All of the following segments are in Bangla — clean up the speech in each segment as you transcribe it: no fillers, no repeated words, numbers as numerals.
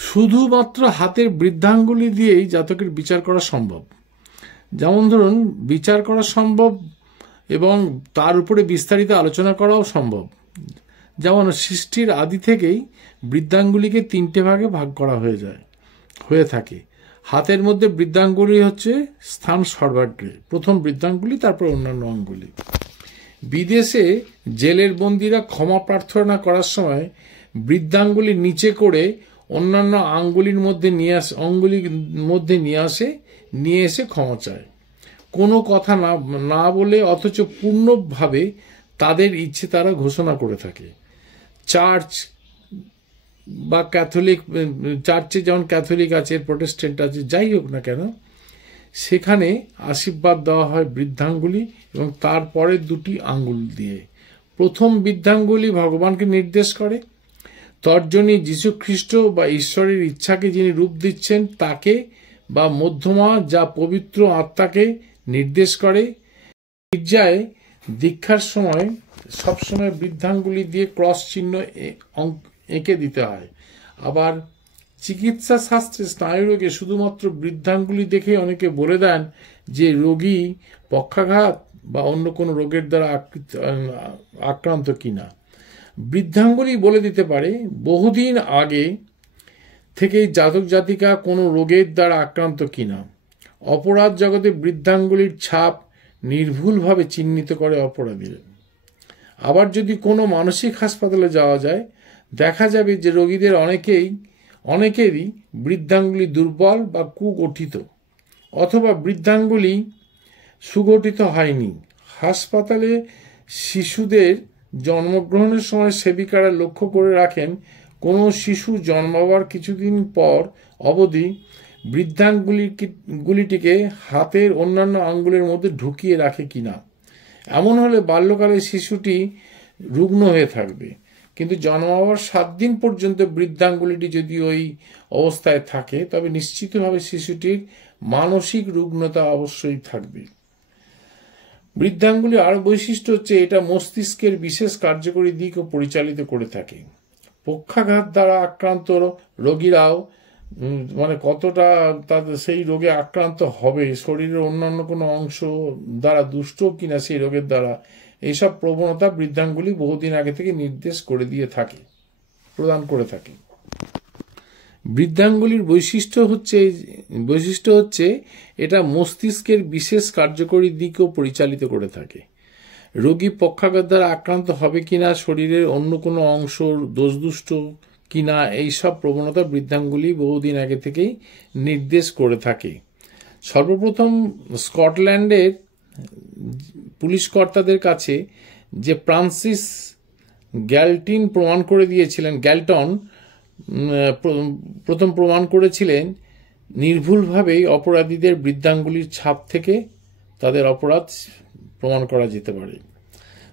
শুধুমাত্র হাতের বৃদ্ধাঙ্গুলি দিয়েই জাতকের বিচার করা সম্ভব। যেমন ধরুন, বিচার করা সম্ভব এবং তার উপরে বিস্তারিত আলোচনা করাও সম্ভব। যেমন সৃষ্টির আদি থেকেই বৃদ্ধাঙ্গুলিকে 3টে ভাগে ভাগ করা হয়ে থাকে। হাতের মধ্যে বৃদ্ধাঙ্গুলি হচ্ছে স্থান সর্বাগ্রে, প্রথম বৃদ্ধাঙ্গুলি, তারপর অন্যান্য আঙ্গুলি। বিদেশে জেলের বন্দীরা ক্ষমা প্রার্থনা করার সময় বৃদ্ধাঙ্গুলি নিচে করে অন্যান্য অঙ্গুলির মধ্যে নিয়ে এসে ক্ষমা চায়, কোনো কথা না বলে, অথচ পূর্ণভাবে তাদের ইচ্ছে তারা ঘোষণা করে থাকে। চার্চ বা চার্চে যেমন ক্যাথলিক আছে, প্রোটেস্ট্যান্ট আছে, যাই হোক না কেন, সেখানে আশীর্বাদ দেওয়া হয় বৃদ্ধাঙ্গুলি এবং তারপরে 2টি আঙ্গুল দিয়ে। প্রথম বৃদ্ধাঙ্গুলি ভগবানকে নির্দেশ করে, তর্জনী যীশুখ্রিস্ট বা ঈশ্বরের ইচ্ছাকে যিনি রূপ দিচ্ছেন তাকে, বা মধ্যমা যা পবিত্র আত্মাকে নির্দেশ করে। গির্জায় দীক্ষার সময় সবসময় বৃদ্ধাঙ্গুলি দিয়ে ক্রস চিহ্ন এঁকে দিতে হয়। আবার চিকিৎসা শাস্ত্রে স্নায়ুরোগে শুধুমাত্র বৃদ্ধাঙ্গুলি দেখে অনেকে বলে দেন যে রোগী পক্ষাঘাত বা অন্য কোনো রোগের দ্বারা আক্রান্ত কিনা। বৃদ্ধাঙ্গুলি বলে দিতে পারে বহুদিন আগে থেকেই জাতক জাতিকা কোনো রোগের দ্বারা আক্রান্ত কিনা। অপরাধ জগতে বৃদ্ধাঙ্গুলির ছাপ নির্ভুলভাবে চিহ্নিত করে অপরাধীরা। আবার যদি কোনো মানসিক হাসপাতালে যাওয়া যায়, দেখা যাবে যে রোগীদের অনেকেরই বৃদ্ধাঙ্গুলি দুর্বল বা কুগঠিত, অথবা বৃদ্ধাঙ্গুলি সুগঠিত হয়নি। হাসপাতালে শিশুদের জন্মগ্রহণের সময় সেবিকারা লক্ষ্য করে রাখেন কোনো শিশু জন্মাবার কিছুদিন পর অবধি বৃদ্ধাঙ্গুলিটিকে হাতের অন্যান্য আঙ্গুলের মধ্যে ঢুকিয়ে রাখে কিনা। এমন হলে বাল্যকালে শিশুটি রুগ্ন হয়ে থাকবে, কিন্তু জন্মাবার 7 দিন পর্যন্ত বৃদ্ধাঙ্গুলিটি যদি ওই অবস্থায় থাকে, তবে নিশ্চিতভাবে শিশুটির মানসিক রুগ্নতা অবশ্যই থাকবে। বৃদ্ধাঙ্গুলি আরো বৈশিষ্ট্য হচ্ছে এটা মস্তিষ্কের বিশেষ কার্যকরী দিকও পরিচালিত করে থাকে। পক্ষাঘাত দ্বারা আক্রান্ত রোগীরাও কতটা তাদের সেই রোগে আক্রান্ত হবে, শরীরের অন্যান্য কোনো অংশ দ্বারা দুষ্ট কিনা সেই রোগের দ্বারা, এইসব প্রবণতা বৃদ্ধাঙ্গুলি বহুদিন আগে থেকে নির্দেশ প্রদান করে থাকে। বৃদ্ধাঙ্গুলির বৈশিষ্ট্য হচ্ছে এটা মস্তিষ্কের বিশেষ কার্যকরী দিকও পরিচালিত করে থাকে। রোগী পক্ষাঘাত দ্বারা আক্রান্ত হবে কিনা, শরীরের অন্য কোনো অংশ দোষদুষ্ট কিনা, এইসব প্রবণতা বৃদ্ধাঙ্গুলি বহুদিন আগে থেকেই নির্দেশ করে থাকে। সর্বপ্রথম স্কটল্যান্ডের পুলিশ কর্তাদের কাছে যে ফ্রান্সিস গ্যালটন প্রথম প্রমাণ করেছিলেন নির্ভুলভাবেই অপরাধীদের বৃদ্ধাঙ্গুলির ছাপ থেকে তাদের অপরাধ প্রমাণ করা যেতে পারে।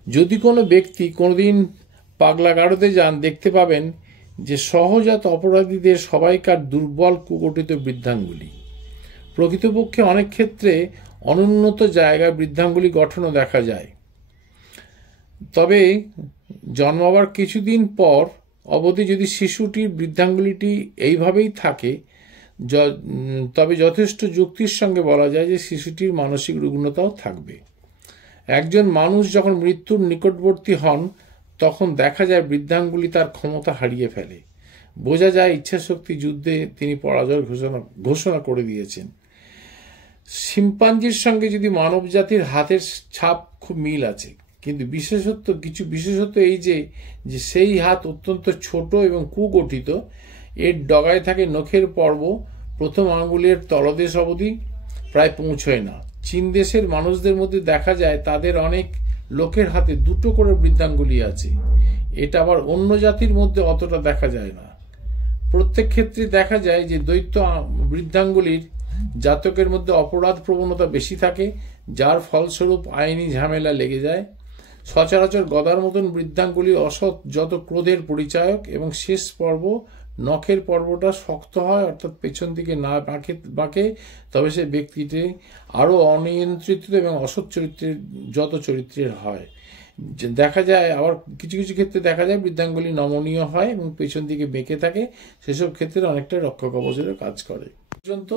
যদি কোনো ব্যক্তি কোনোদিন পাগলাগারদে যান, দেখতে পাবেন যে সহজাত অপরাধীদের সবাইকার দুর্বল কুগঠিত বৃদ্ধাঙ্গুলি। প্রকৃতপক্ষে অনেক ক্ষেত্রে অনুন্নত জায়গায় বৃদ্ধাঙ্গুলি গঠনও দেখা যায়। তবে জন্মাবার কিছুদিন পর অবধি যদি শিশুটির বৃদ্ধাঙ্গুলিটি এইভাবেই থাকে, তবে যথেষ্ট যুক্তির সঙ্গে বলা যায় যে শিশুটির মানসিক রুগ্নতাও থাকবে। একজন মানুষ যখন মৃত্যুর নিকটবর্তী হন, তখন দেখা যায় বৃদ্ধাঙ্গুলি তার ক্ষমতা হারিয়ে ফেলে। বোঝা যায় ইচ্ছাশক্তি যুদ্ধে তিনি পরাজয় ঘোষণা করে দিয়েছেন। শিম্পাঞ্জির সঙ্গে যদি মানব জাতির হাতের ছাপ খুব মিল আছে, কিন্তু কিছু বিশেষত্ব এই যে সেই হাত অত্যন্ত ছোট এবং কুগঠিত। এর ডগায় থাকে নখের পর্ব, প্রথম আঙ্গুলের তলদেশ অবধি প্রায় পৌঁছয় না। চীন দেশের মানুষদের মধ্যে দেখা যায় তাদের অনেক লোকের হাতে 2টো করে বৃদ্ধাঙ্গুলি আছে। এটা আবার অন্য জাতির মধ্যে অতটা দেখা যায় না। প্রত্যেক ক্ষেত্রে দেখা যায় যে দ্বৈত বৃদ্ধাঙ্গুলির জাতকের মধ্যে অপরাধ প্রবণতা বেশি থাকে, যার ফলস্বরূপ আইনি ঝামেলা লেগে যায়। সচরাচর গদার মতন বৃদ্ধাঙ্গুলি অসৎ যত ক্রোধের পরিচায়ক, এবং শেষ পর্ব নখের পর্বটা শক্ত হয়, অর্থাৎ পেছন দিকে না বাঁকে, তবে সে ব্যক্তিটি আরো অনিয়ন্ত্রিত এবং অসৎ চরিত্রের যত চরিত্রের হয়। দেখা যায় আবার কিছু কিছু ক্ষেত্রে দেখা যায় বৃদ্ধাঙ্গুলি নমনীয় হয় এবং পেছন দিকে বেঁকে থাকে, সেসব ক্ষেত্রে অনেকটা রক্ষা কবচের কাজ করে। পর্যন্ত